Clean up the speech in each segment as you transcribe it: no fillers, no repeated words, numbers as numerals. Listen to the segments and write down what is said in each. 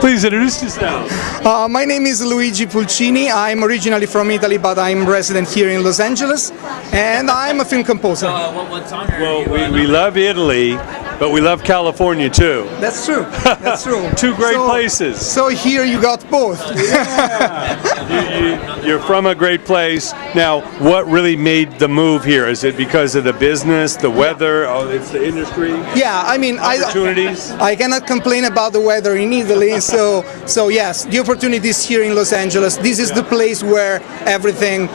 Please introduce yourself. My name is Luigi Pulcini. I'm originally from Italy, but I'm resident here in Los Angeles, and I'm a film composer. Well, we love Italy, but we love California too. That's true. That's true. Two great places. So here you got both. You're from a great place. Now, what really made the move here? Is it because of the business, the weather, or it's the industry? Yeah, I mean, opportunities? I cannot complain about the weather in Italy. So yes, the opportunities here in Los Angeles. This is the place where everything,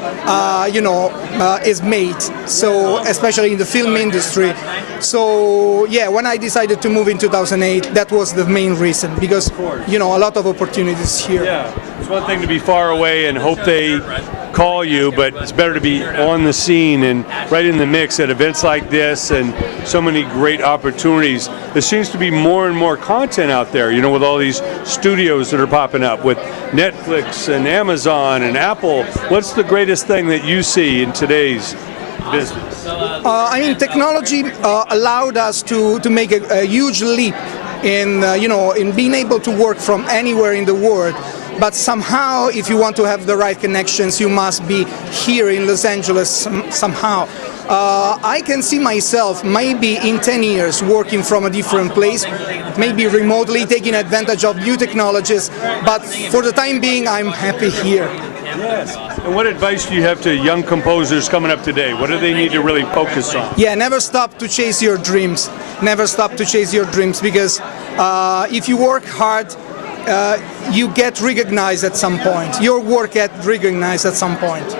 is made. So especially in the film industry. So yeah, when I decided to move in 2008, that was the main reason, because a lot of opportunities here. Yeah, it's one thing to be far away and hope they call you, but it's better to be on the scene and right in the mix at events like this, and so many great opportunities. There seems to be more and more content out there, with all these studios that are popping up with Netflix and Amazon and Apple. What's the greatest thing that you see in today's business? Technology allowed us to make a huge leap in being able to work from anywhere in the world. But somehow, if you want to have the right connections, you must be here in Los Angeles somehow. I can see myself maybe in 10 years working from a different place, maybe remotely, taking advantage of new technologies, but for the time being I'm happy here. Yes. And what advice do you have to young composers coming up today? What do they need to really focus on? Yeah, never stop to chase your dreams. Never stop to chase your dreams, because if you work hard, you get recognized at some point. Your work gets recognized at some point.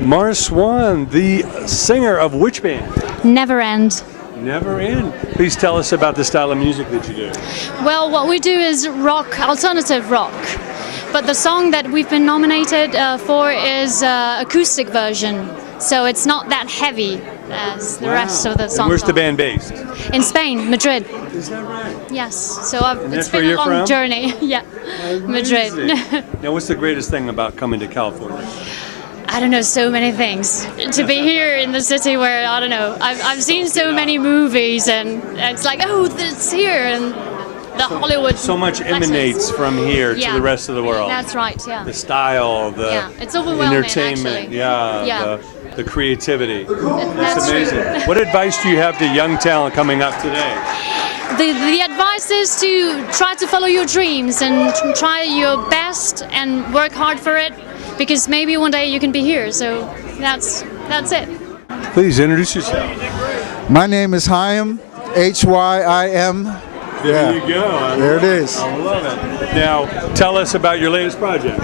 Mara Swan, the singer of which band? Never End. Never End. Please tell us about the style of music that you do. Well, what we do is rock, alternative rock. But the song that we've been nominated for is acoustic version. So it's not that heavy as the rest of the songs. And where's the band based? In Spain, Madrid. Is that right? Yes. So it's where been a you're long from? journey. Yeah. Madrid. Now, what's the greatest thing about coming to California? I don't know, so many things. To be here in the city where, I don't know, I've seen so many movies, and it's like, oh, it's here, and the Hollywood. So much emanates from here to the rest of the world. That's right, yeah. The style, the it's overwhelming, entertainment, actually. The creativity. That's It's amazing. true. What advice do you have to young talent coming up today? The advice is to try to follow your dreams and try your best and work hard for it, because maybe one day you can be here. So that's it. Please introduce yourself. My name is Chaim, H-Y-I-M. There you go. There it is. I love it. Now, tell us about your latest project.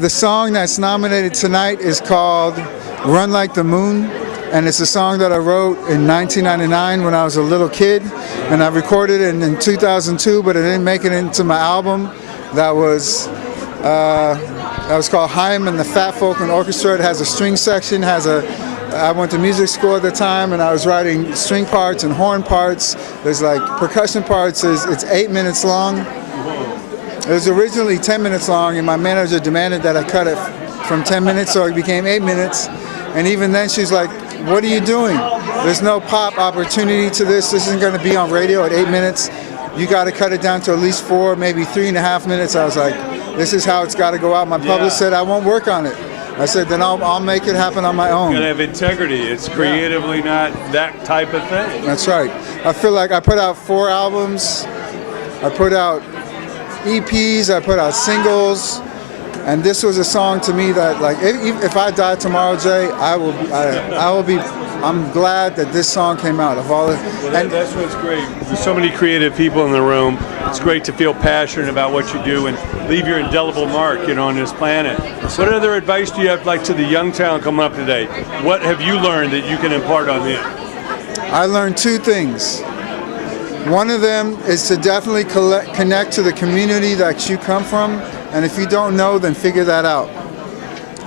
The song that's nominated tonight is called Run Like the Moon, and it's a song that I wrote in 1999 when I was a little kid, and I recorded it in 2002, but it didn't make it into my album. That was called Chaim and the Fat Folk and Orchestra. It has a string section, I went to music school at the time, and I was writing string parts and horn parts. There's like percussion parts. It's 8 minutes long. It was originally 10 minutes long, and my manager demanded that I cut it from 10 minutes, so it became 8 minutes. And even then she's like, what are you doing? There's no pop opportunity to this. This isn't going to be on radio at 8 minutes. You got to cut it down to at least 4, maybe 3.5 minutes. I was like, this is how it's got to go out. My publisher said I won't work on it. I said, then I'll make it happen on my own. You gotta have integrity. It's creatively not that type of thing. That's right. I feel like I put out 4 albums. I put out EPs. I put out singles. And this was a song to me that, like, if I die tomorrow, Jay, I'm glad that this song came out. That's what's great. There's so many creative people in the room. It's great to feel passionate about what you do and leave your indelible mark, on this planet. What other advice do you have, like, to the young talent coming up today? What have you learned that you can impart on them? I learned 2 things. One of them is to definitely connect to the community that you come from, and if you don't know, then figure that out.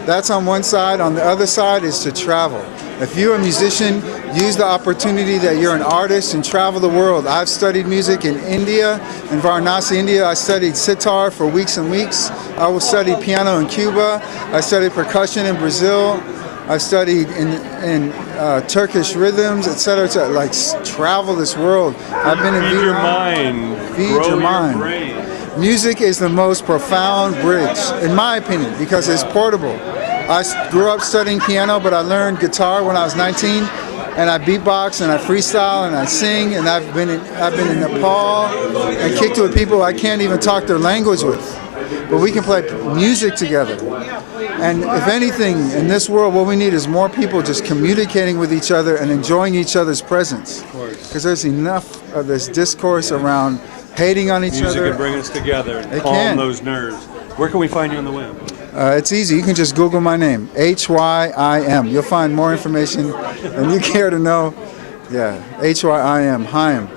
That's on one side. On the other side is to travel. If you're a musician, use the opportunity that you're an artist and travel the world. I've studied music in India, in Varanasi, India. I studied sitar for weeks and weeks. I will study piano in Cuba. I studied percussion in Brazil. I've studied in Turkish rhythms, etc. Like, travel this world. I've been in Feed your mind. Feed Grow your mind. brain. Music is the most profound bridge, in my opinion, because it's portable. I grew up studying piano, but I learned guitar when I was 19, and I beatbox and I freestyle and I sing, and I've been in Nepal and kicked with people I can't even talk their language with. But we can play music together. And if anything, in this world, what we need is more people just communicating with each other and enjoying each other's presence. Because there's enough of this discourse around hating on each other. Music can bring us together and calm those nerves. Where can we find you on the web? It's easy. You can just Google my name, HYIM. You'll find more information than you care to know. Yeah, HYIM, Chaim.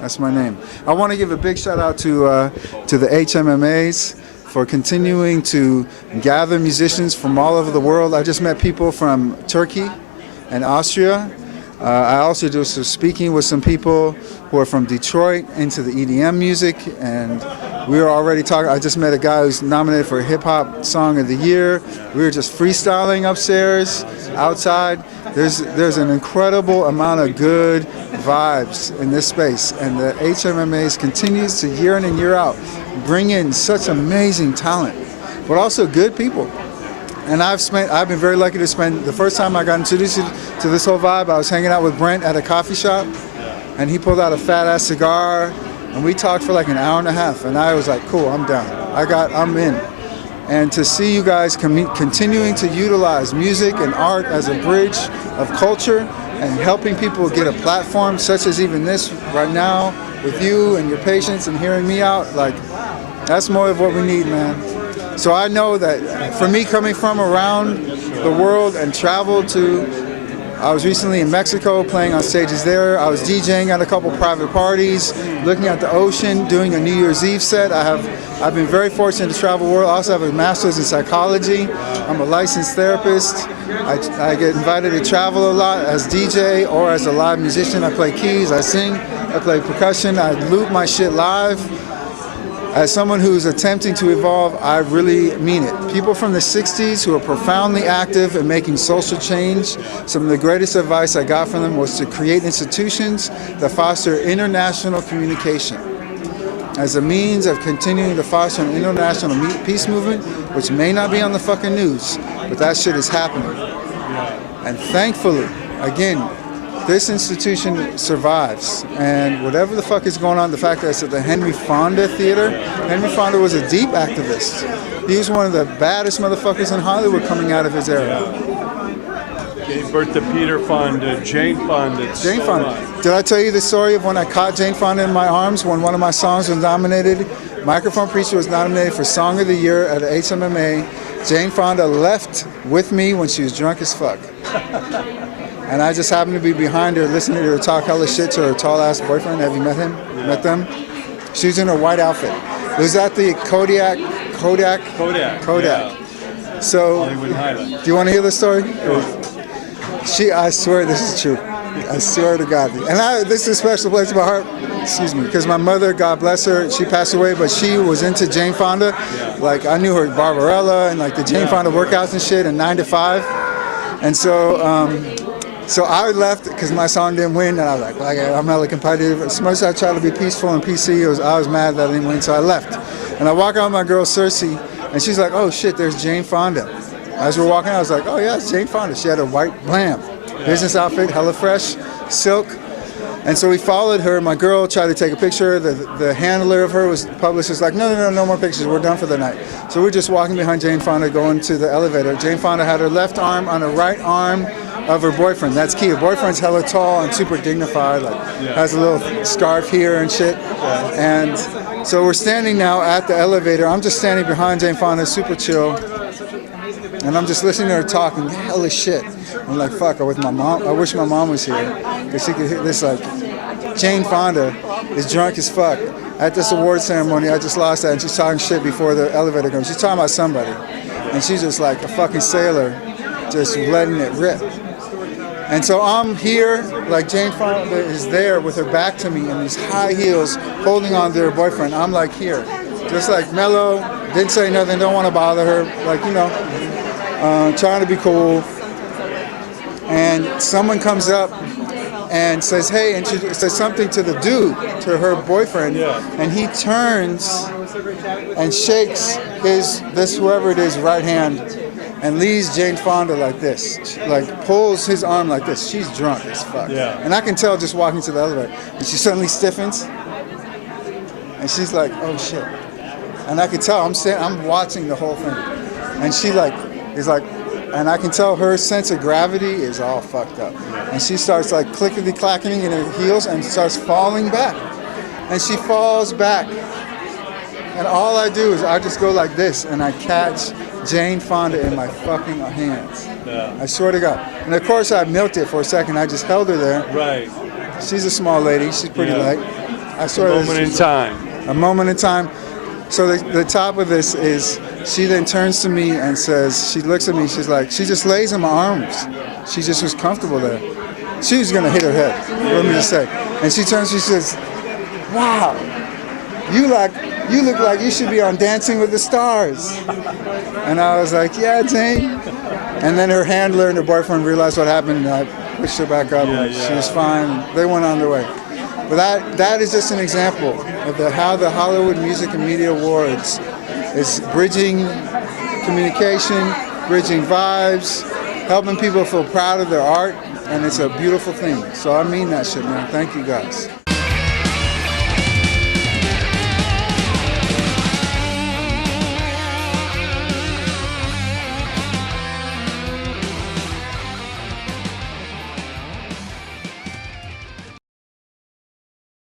That's my name. I want to give a big shout out to the HMMAs for continuing to gather musicians from all over the world. I just met people from Turkey and Austria. I also do some speaking with some people who are from Detroit into the EDM music, and we were already talking. I just met a guy who's nominated for Hip Hop Song of the Year. We were just freestyling upstairs, outside. There's an incredible amount of good vibes in this space, and the HMMAs continues to year in and year out bring in such amazing talent, but also good people. And I've been very lucky to spend, the first time I got introduced to this whole vibe, I was hanging out with Brent at a coffee shop, and he pulled out a fat ass cigar, and we talked for like an hour and a half, and I was like, cool, I'm down. I'm in. And to see you guys continuing to utilize music and art as a bridge of culture and helping people get a platform such as even this right now with you and your patience and hearing me out, like, that's more of what we need, man. So I know that for me, coming from around the world and traveled to, I was recently in Mexico playing on stages there. I was DJing at a couple private parties, looking at the ocean, doing a New Year's Eve set. I've been very fortunate to travel the world. I also have a master's in psychology. I'm a licensed therapist. I get invited to travel a lot as DJ or as a live musician. I play keys, I sing, I play percussion, I loop my shit live. As someone who's attempting to evolve, I really mean it. People from the 60s who are profoundly active in making social change, some of the greatest advice I got from them was to create institutions that foster international communication as a means of continuing to foster an international peace movement, which may not be on the fucking news, but that shit is happening. And thankfully, again, this institution survives, and whatever the fuck is going on, the fact that it's at the Henry Fonda Theater, Henry Fonda was a deep activist. He was one of the baddest motherfuckers in Hollywood coming out of his era. Gave birth to Peter Fonda, Jane Fonda. Jane Fonda. Did I tell you the story of when I caught Jane Fonda in my arms when one of my songs was nominated? Microphone Preacher was nominated for Song of the Year at HMMA. Jane Fonda left with me when she was drunk as fuck. And I just happened to be behind her listening to her talk hella shit to her tall-ass boyfriend. Have you met him? Met them? She was in her white outfit. It was at the Kodak. Yeah. So, Hollywood Highland. do you want to hear the story? I swear this is true. I swear to God. And this is a special place in my heart, excuse me, because my mother, God bless her, she passed away, but she was into Jane Fonda. Yeah. Like, I knew her Barbarella and like the Jane Fonda workouts and shit in 9 to 5. And so I left because my song didn't win, and I was like, well, I'm hella competitive. As much as I try to be peaceful and PC, I was mad that I didn't win, so I left. And I walk out with my girl Cersei, and she's like, oh shit, there's Jane Fonda. As we're walking out, I was like, oh yeah, it's Jane Fonda. She had a white business outfit, hella fresh, silk. And so we followed her. My girl tried to take a picture. The handler of her was the publicist, like, no more pictures. We're done for the night. So we're just walking behind Jane Fonda, going to the elevator. Jane Fonda had her left arm on the right arm of her boyfriend. That's key. Her boyfriend's hella tall and super dignified, like has a little scarf here and shit. And so we're standing now at the elevator. I'm just standing behind Jane Fonda, super chill. And I'm just listening to her talking hella shit. I'm like, fuck, I wish my mom was here. Because she could hear this, like, Jane Fonda is drunk as fuck. At this award ceremony, I just lost that, and she's talking shit before the elevator comes. She's talking about somebody. And she's just like a fucking sailor, just letting it rip. And so I'm here, like Jane Fonda is there with her back to me in these high heels, holding on to her boyfriend. I'm like here, just like mellow, didn't say nothing, don't want to bother her, like, you know, trying to be cool. And someone comes up and says, hey, and she says something to the dude, to her boyfriend, and he turns and shakes whoever it is, right hand, and leaves Jane Fonda like this, like pulls his arm like this. She's drunk as fuck. Yeah. And I can tell just walking to the elevator. And she suddenly stiffens, and she's like, oh shit. And I can tell, I'm watching the whole thing. And she like, is like, and I can tell her sense of gravity is all fucked up. And she starts like clickety-clacking in her heels and starts falling back. And she falls back. And all I do is I just go like this and I catch Jane Fonda in my fucking hands. Yeah. I swear to God. And of course I milked it for a second. I just held her there. Right. She's a small lady. She's pretty light. I swear. A moment in time. A moment in time. So the top of this is, she then turns to me and says, she looks at me, she's like, she just lays in my arms. She just was comfortable there. She was gonna hit her head, let me just say. And she turns, she says, wow, you look like you should be on Dancing with the Stars. And I was like, yeah, Jane. And then her handler and her boyfriend realized what happened, and I pushed her back up, and she was fine. They went on their way. But that is just an example of how the Hollywood Music and Media Awards is bridging communication, bridging vibes, helping people feel proud of their art, and it's a beautiful thing. So I mean that shit, man. Thank you guys.